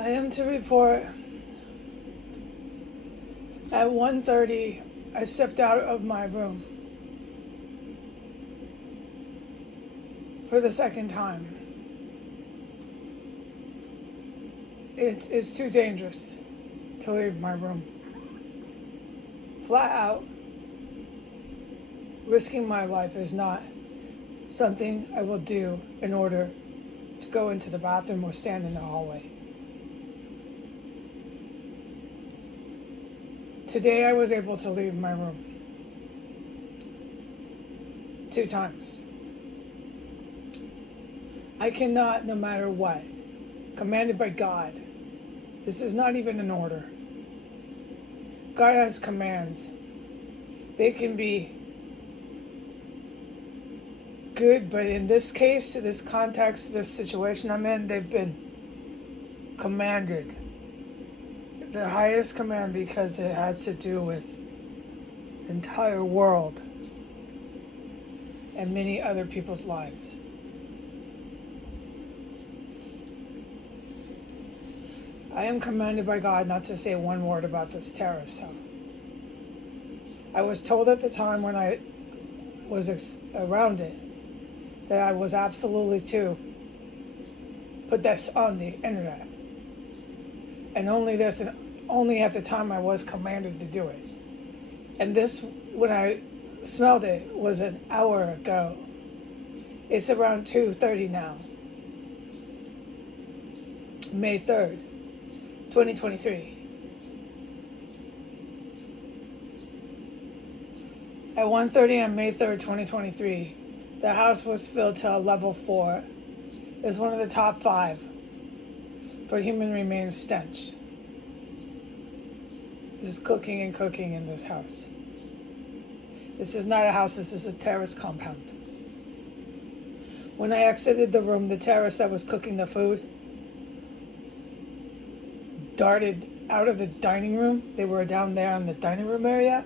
I am to report at 1:30 I stepped out of my room for the second time. It is too dangerous to leave my room. Flat out, risking my life is not something I will do in order to go into the bathroom or stand in the hallway. Today I was able to leave my room 2 times. I cannot, no matter what, commanded by God. This is not even an order. God has commands. They can be good, but in this case, this context, this situation I'm in, they've been commanded. The highest command, because it has to do with the entire world and many other people's lives. I am commanded by God not to say one word about this terrorist cell. I was told at the time when I was around it that I was absolutely to put this on the internet. And only this, and only at the time I was commanded to do it. And this, when I smelled it, was an hour ago. It's around 2:30 now. May 3rd, 2023. At 1:30 on May 3rd, 2023, the house was filled to a level 4. It was one of the top 5 for human remains stench. There's cooking and cooking in this house. This is not a house, this is a terrace compound. When I exited the room, the terrorist that was cooking the food darted out of the dining room. They were down there in the dining room area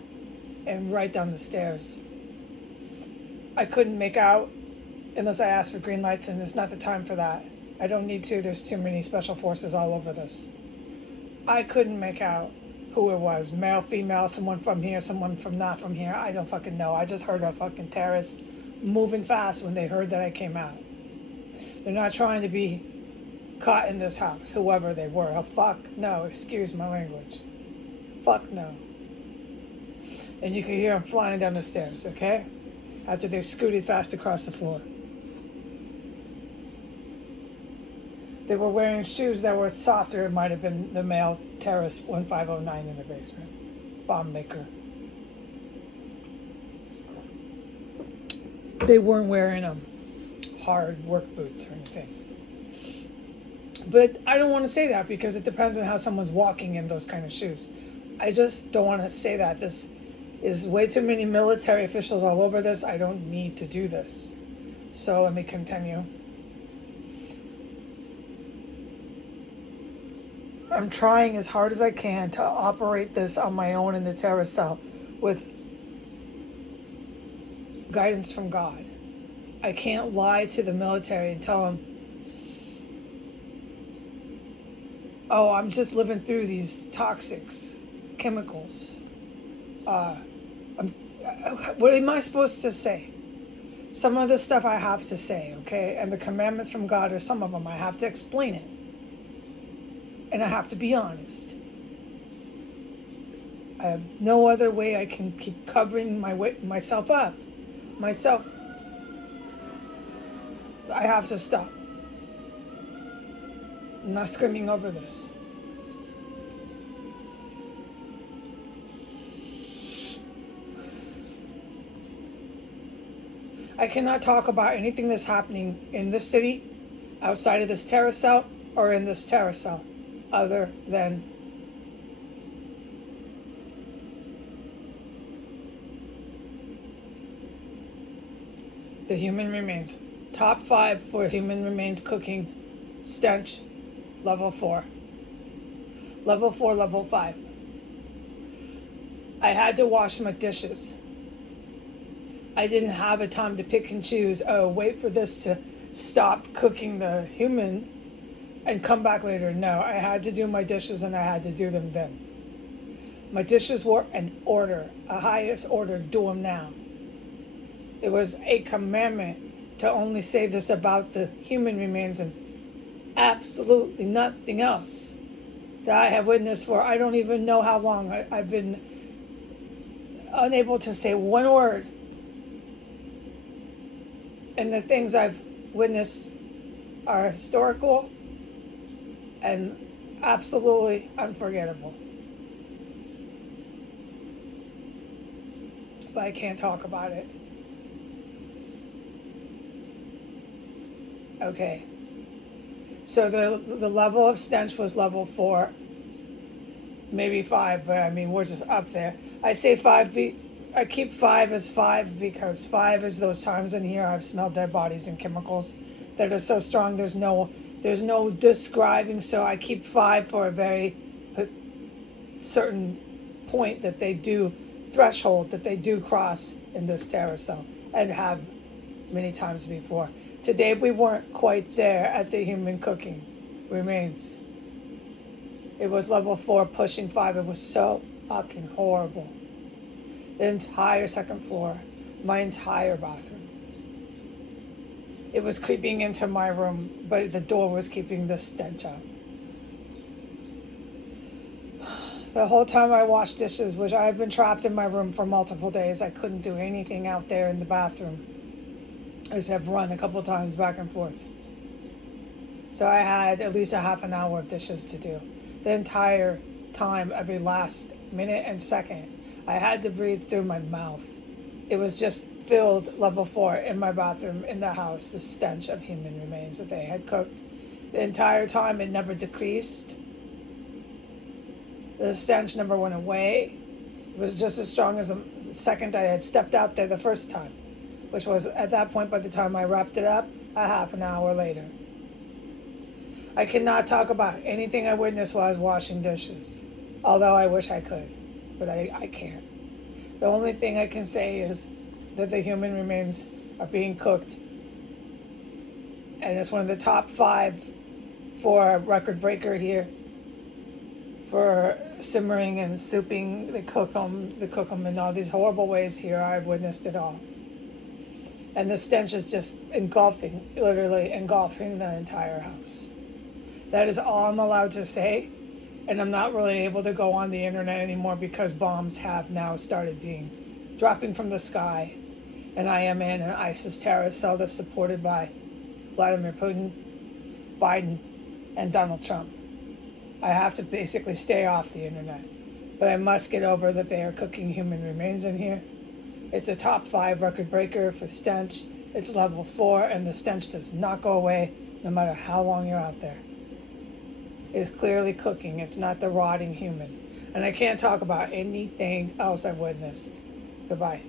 and right down the stairs. I couldn't make out unless I asked for green lights, and it's not the time for that. I don't need to, there's too many special forces all over this. I couldn't make out who it was, male, female, someone from here, someone from not from here. I don't fucking know. I just heard a fucking terrorist moving fast when they heard that I came out. They're not trying to be caught in this house, whoever they were. Oh, fuck no, excuse my language. Fuck no. And you can hear them flying down the stairs, okay? After they've scooted fast across the floor. They were wearing shoes that were softer. It might have been the male terrorist 1509 in the basement. Bomb maker. They weren't wearing hard work boots or anything. But I don't want to say that because it depends on how someone's walking in those kind of shoes. I just don't want to say that. This is way too many military officials all over this. I don't need to do this. So let me continue. I'm trying as hard as I can to operate this on my own in the terrorist cell with guidance from God. I can't lie to the military and tell them, oh, I'm just living through these toxics, chemicals. What am I supposed to say? Some of the stuff I have to say, okay? And the commandments from God are some of them. I have to explain it. And I have to be honest. I have no other way I can keep covering myself up. I have to stop. I'm not screaming over this. I cannot talk about anything that's happening in this city, outside of this terror cell, or in this terror cell, other than the human remains. Top 5 for human remains cooking, stench, level 4. Level 4, level 5. I had to wash my dishes. I didn't have a time to pick and choose, oh, wait for this to stop cooking the human and come back later. No, I had to do my dishes and I had to do them then. My dishes were an order, a highest order, do them now. It was a commandment to only say this about the human remains and absolutely nothing else that I have witnessed for I don't even know how long. I've been unable to say one word. And the things I've witnessed are historical and absolutely unforgettable. But I can't talk about it. Okay. So the level of stench was level 4, maybe 5, but I mean we're just up there. I say 5. I keep 5 as 5 because 5 is those times in here I've smelled dead bodies and chemicals that are so strong. There's no describing. So I keep 5 for a very certain point that they do threshold that they do cross in this terror cell and have many times before. Today we weren't quite there at the human cooking remains. It was level 4 pushing 5. It was so fucking horrible. The entire second floor, my entire bathroom. It was creeping into my room, but the door was keeping the stench out. The whole time I washed dishes, which I've been trapped in my room for multiple days, I couldn't do anything out there in the bathroom. I just have run a couple times back and forth. So I had at least a half an hour of dishes to do. The entire time, every last minute and second, I had to breathe through my mouth. It was just filled, level 4, in my bathroom, in the house, the stench of human remains that they had cooked. The entire time, it never decreased. The stench never went away. It was just as strong as the second I had stepped out there the first time, which was at that point, by the time I wrapped it up, a half an hour later. I cannot talk about anything I witnessed while I was washing dishes, although I wish I could, but I can't. The only thing I can say is that the human remains are being cooked, and it's one of the top 5 for a record breaker here for simmering and souping. They cook them in all these horrible ways here. I've witnessed it all. And the stench is just engulfing, literally engulfing the entire house. That is all I'm allowed to say. And I'm not really able to go on the internet anymore because bombs have now started dropping from the sky. And I am in an ISIS terrorist cell that's supported by Vladimir Putin, Biden, and Donald Trump. I have to basically stay off the internet. But I must get over that they are cooking human remains in here. It's a top 5 record breaker for stench. It's level 4, and the stench does not go away no matter how long you're out there. It's clearly cooking. It's not the rotting human. And I can't talk about anything else I've witnessed. Goodbye.